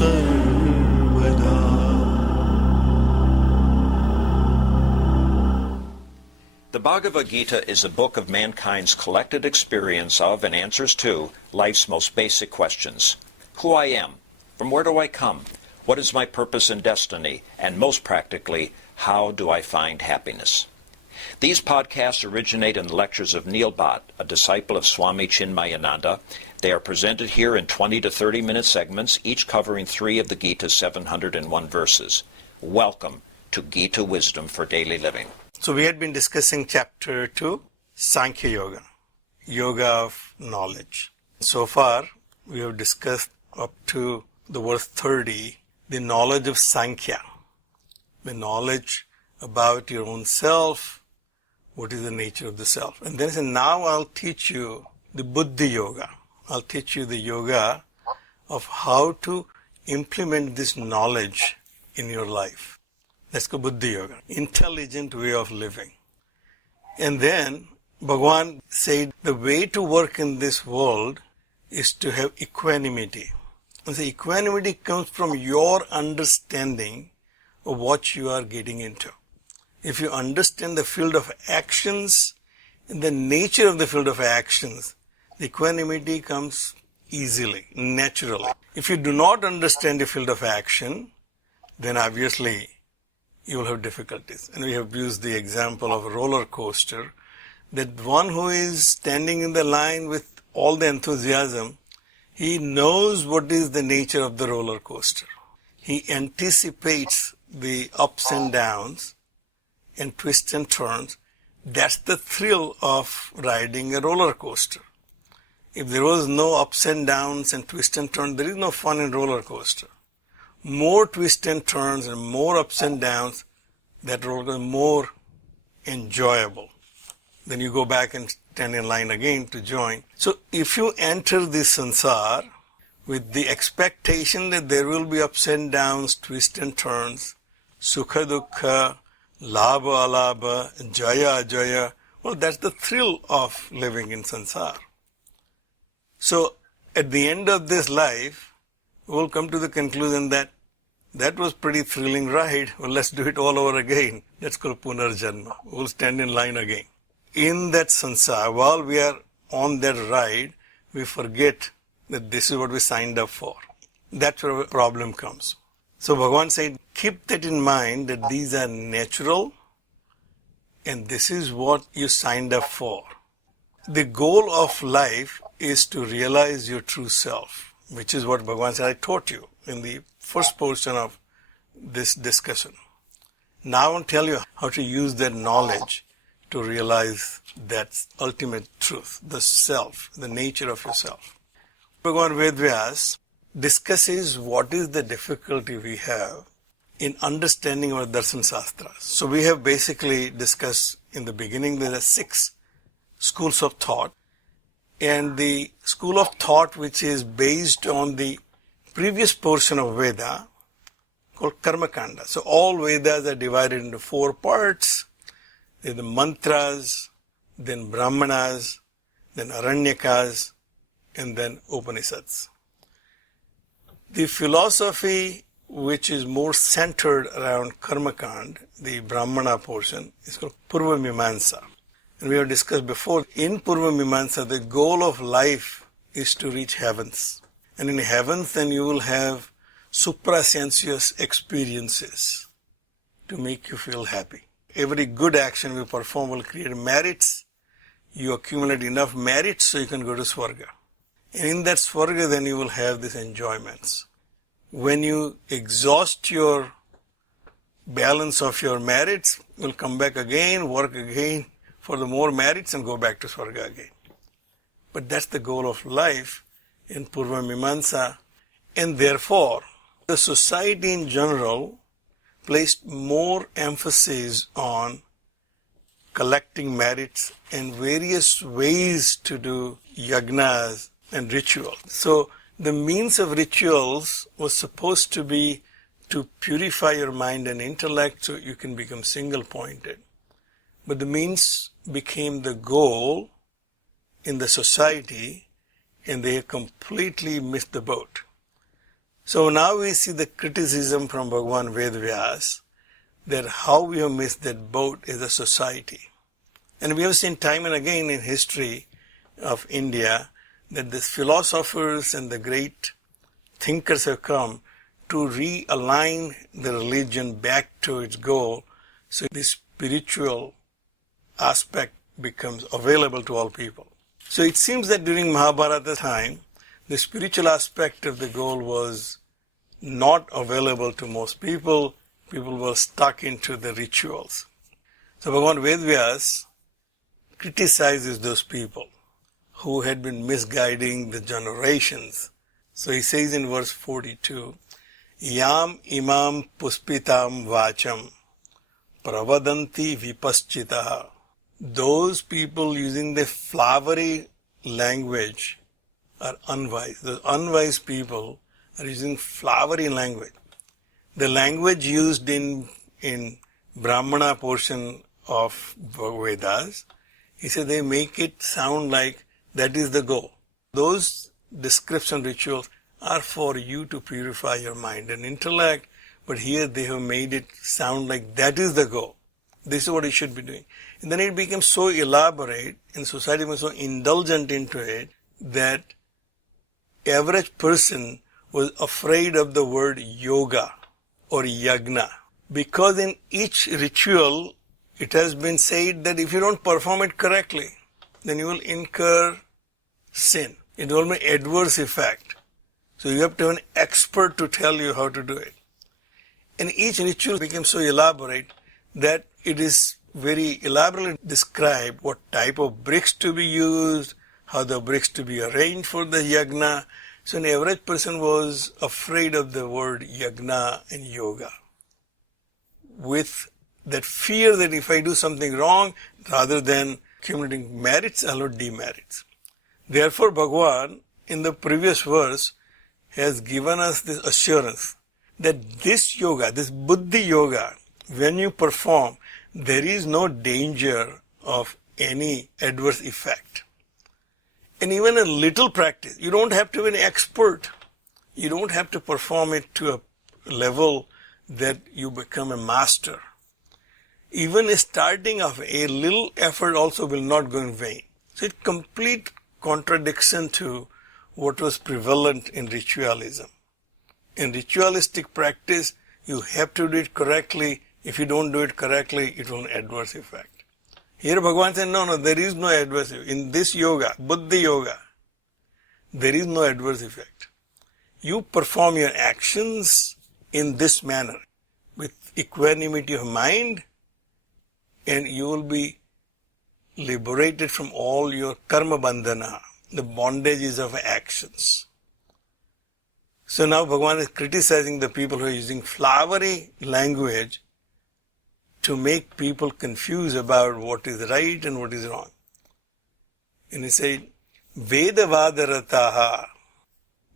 सर्वदा। The Bhagavad Gita is a book of mankind's collected experience of and answers to life's most basic questions. Who I am, from where do I come, what is my purpose and destiny, and most practically, how do I find happiness? These podcasts originate in the lectures of Neil Bhatt, a disciple of Swami Chinmayananda. They are presented here in 20 to 30-minute segments, each covering 3 of the Gita's 701 verses. Welcome to Gita Wisdom for Daily Living. So we had been discussing chapter 2, Sankhya Yoga, Yoga of Knowledge. So far, we have discussed up to the verse 30, the knowledge of Sankhya, the knowledge about your own self, what is the nature of the self. And then he said, now I'll teach you the Buddhi Yoga. I'll teach you the yoga of how to implement this knowledge in your life. That's called Buddhi Yoga, intelligent way of living. And then Bhagavan said the way to work in this world is to have equanimity. And the equanimity comes from your understanding of what you are getting into. If you understand the field of actions and the nature of the field of actions, the equanimity comes easily, naturally. If you do not understand the field of action, then obviously you will have difficulties. And we have used the example of a roller coaster, that one who is standing in the line with all the enthusiasm, he knows what is the nature of the roller coaster. He anticipates the ups and downs and twists and turns. That's the thrill of riding a roller coaster. If there was no ups and downs and twists and turns, there is no fun in roller coaster. More twists and turns and more ups and downs, that roller coaster is more enjoyable. Then you go back and stand in line again to join. So if you enter this samsara with the expectation that there will be ups and downs, twists and turns, sukha dukkha, labha alabha, jaya ajaya, well, that's the thrill of living in samsara. So at the end of this life, we'll come to the conclusion that that was pretty thrilling ride. Well, let's do it all over again. That's called punarjanma. We'll stand in line again. In that samsara, while we are on that ride, we forget that this is what we signed up for. That's where the problem comes. So Bhagavan said, keep that in mind, that these are natural and this is what you signed up for. The goal of life is to realize your true self, which is what Bhagavan said, I taught you in the first portion of this discussion. Now I want to tell you how to use that knowledge to realize that ultimate truth, the self, the nature of yourself. Bhagavan Vedvyas discusses what is the difficulty we have in understanding our darshan sastras. So we have basically discussed in the beginning there are 6 schools of thought, and the school of thought which is based on the previous portion of Veda called Karmakanda. So all Vedas are divided into 4 parts. There are the mantras, then brahmanas, then aranyakas, and then Upanishads. The philosophy which is more centered around Karmakand, the Brahmana portion, is called Purva Mimamsa. And we have discussed before, in Purva Mimamsa, the goal of life is to reach heavens. And in heavens, then you will have suprasensuous experiences to make you feel happy. Every good action we perform will create merits. You accumulate enough merits so you can go to Swarga. And in that Swarga, then you will have these enjoyments. When you exhaust your balance of your merits, you will come back again, work again for the more merits and go back to Swarga again. But that's the goal of life in Purva Mimamsa, and therefore the society in general placed more emphasis on collecting merits and various ways to do yagnas and rituals. So the means of rituals was supposed to be to purify your mind and intellect so you can become single-pointed. But the means became the goal in the society, and they completely missed the boat. So now we see the criticism from Bhagavan Vedvyas that how we have missed that boat as a society. And we have seen time and again in history of India that the philosophers and the great thinkers have come to realign the religion back to its goal, so the spiritual aspect becomes available to all people. So it seems that during Mahabharata time, the spiritual aspect of the goal was not available to most people. People were stuck into the rituals. So Bhagavan Vedvyas criticizes those people who had been misguiding the generations. So he says in verse 42, Yam imam puspitam vacham pravadanti vipaschitaha. Those people using the flowery language are unwise. The unwise people are using flowery language. The language used in Brahmana portion of Vedas, he said they make it sound like that is the goal. Those description rituals are for you to purify your mind and intellect, but here they have made it sound like that is the goal. This is what you should be doing. And then it became so elaborate and society was so indulgent into it that average person was afraid of the word yoga or yagna. Because in each ritual it has been said that if you don't perform it correctly, then you will incur sin. It will have an adverse effect. So you have to have an expert to tell you how to do it. And each ritual became so elaborate that it is very elaborately described what type of bricks to be used, how the bricks to be arranged for the yagna. So an average person was afraid of the word yagna and yoga, with that fear that if I do something wrong, rather than accumulating merits, I'll have demerits. Therefore, Bhagavan, in the previous verse, has given us this assurance that this yoga, this buddhi yoga, when you perform, there is no danger of any adverse effect. And even a little practice, you don't have to be an expert. You don't have to perform it to a level that you become a master. Even a starting of a little effort also will not go in vain. So it's complete contradiction to what was prevalent in ritualism. In ritualistic practice, you have to do it correctly. If you don't do it correctly, it will have an adverse effect. Here Bhagavan said, no, there is no adverse effect. In this yoga, buddhi yoga, there is no adverse effect. You perform your actions in this manner, with equanimity of mind, and you will be liberated from all your karma bandhana, the bondages of actions. So now Bhagavan is criticizing the people who are using flowery language to make people confused about what is right and what is wrong. And he said, Vedavadarataha,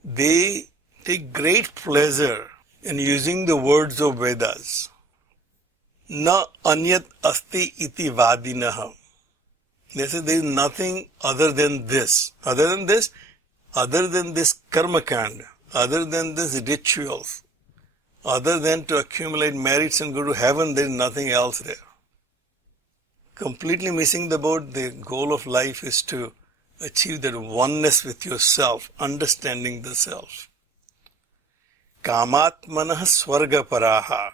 they take great pleasure in using the words of Vedas. Na anyat asti iti vadinaha. They say there is nothing other than this. Other than this karma kanda, other than this rituals, other than to accumulate merits and go to heaven, there is nothing else there. Completely missing the boat. The goal of life is to achieve that oneness with yourself, understanding the self. Kamatmanah swarga paraha,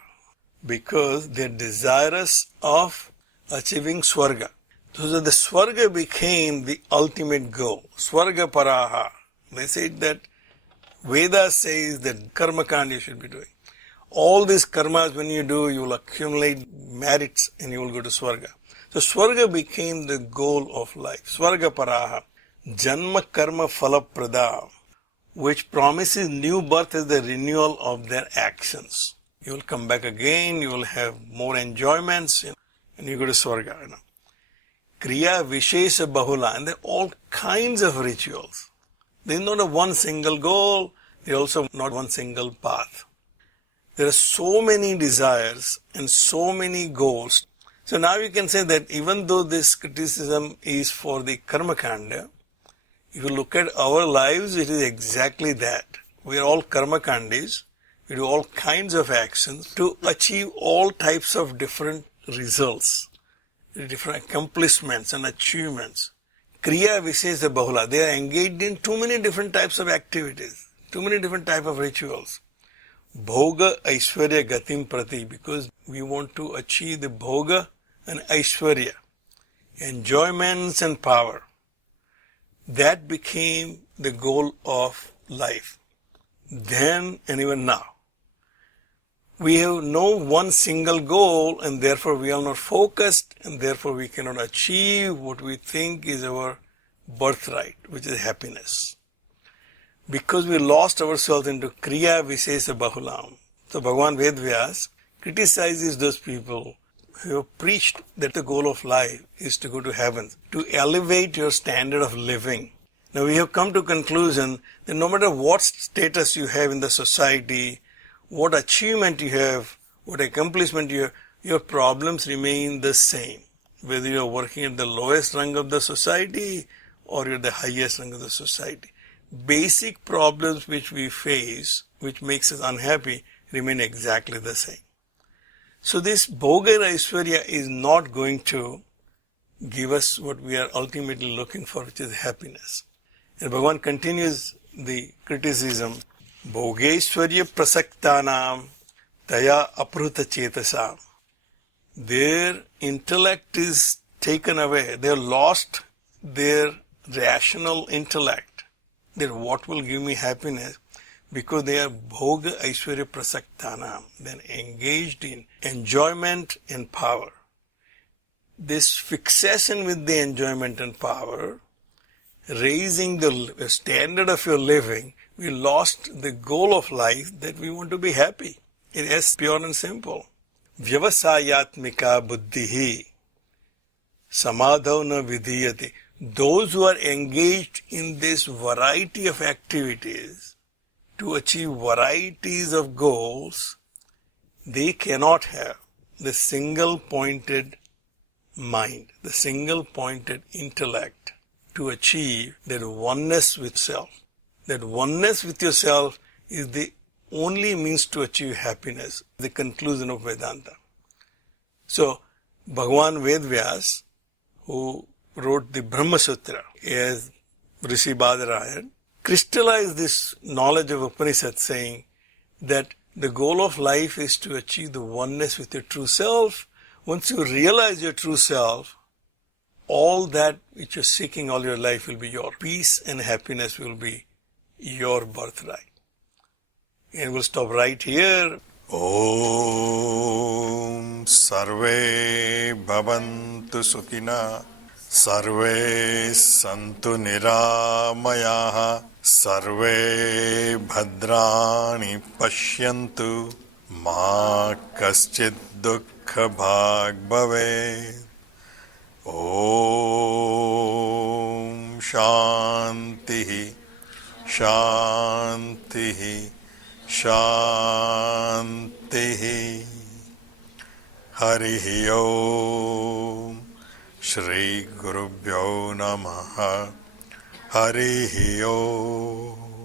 because they are desirous of achieving swarga. So the swarga became the ultimate goal. Swarga paraha. They said that Veda says that karma kanda you should be doing. All these karmas when you do, you will accumulate merits and you will go to swarga. So swarga became the goal of life. Swarga paraha. Janma karma phala prada, which promises new birth as the renewal of their actions. You will come back again, you will have more enjoyments, and you go to swarga. Kriya Vishesha Bahula, and there are all kinds of rituals. There is not a one single goal, there is also not one single path. There are so many desires and so many goals. So now you can say that even though this criticism is for the karma kanda, if you look at our lives, it is exactly that. We are all karmakandis. We do all kinds of actions to achieve all types of different results, different accomplishments and achievements. Kriya Vishesha Bahula. They are engaged in too many different types of activities, too many different types of rituals. Bhoga Aishwarya Gatim Prati, because we want to achieve the Bhoga and Aishwarya, enjoyments and power. That became the goal of life. Then and even now. We have no one single goal, and therefore we are not focused, and therefore we cannot achieve what we think is our birthright, which is happiness. Because we lost ourselves into Kriya Vishesha Bahulam. So Bhagavan Vedvyas criticizes those people who have preached that the goal of life is to go to heaven, to elevate your standard of living. Now we have come to conclusion that no matter what status you have in the society, what achievement you have, what accomplishment you have, your problems remain the same. Whether you are working at the lowest rung of the society or you're the highest rung of the society. Basic problems which we face, which makes us unhappy, remain exactly the same. So this Bhoga Aishwarya is not going to give us what we are ultimately looking for, which is happiness. And Bhagavan continues the criticism. Bhogeshwarya prasaktanam taya apruta chetasam. Their intellect is taken away. They have lost their rational intellect. That what will give me happiness? Because they are bhoga aishwarya prasaktanam. Then engaged in enjoyment and power. This fixation with the enjoyment and power, raising the standard of your living, we lost the goal of life, that we want to be happy. It is pure and simple. Vyavasayatmika buddhihi samadhav na vidhiyate. Those who are engaged in this variety of activities to achieve varieties of goals, they cannot have the single-pointed mind, the single-pointed intellect to achieve that oneness with self. That oneness with yourself is the only means to achieve happiness, the conclusion of Vedanta. So, Bhagavan Vedvyas, who wrote the Brahma Sutra as Rishi Badarayan, crystallized this knowledge of Upanishad, saying that the goal of life is to achieve the oneness with your true self. Once you realize your true self, all that which you're seeking all your life will be your peace and happiness will be your birthright. And we'll stop right here. Om Sarve Bhavantu Sukhina Sarve Santu Niramayaha Sarve Bhadrani Pashyantu Ma Kaschid Dukkha Bhag Bhave. Om Shanti Shanti Shanti. Harihi Om. Shri Gurubhyo Namaha. Harihi Om.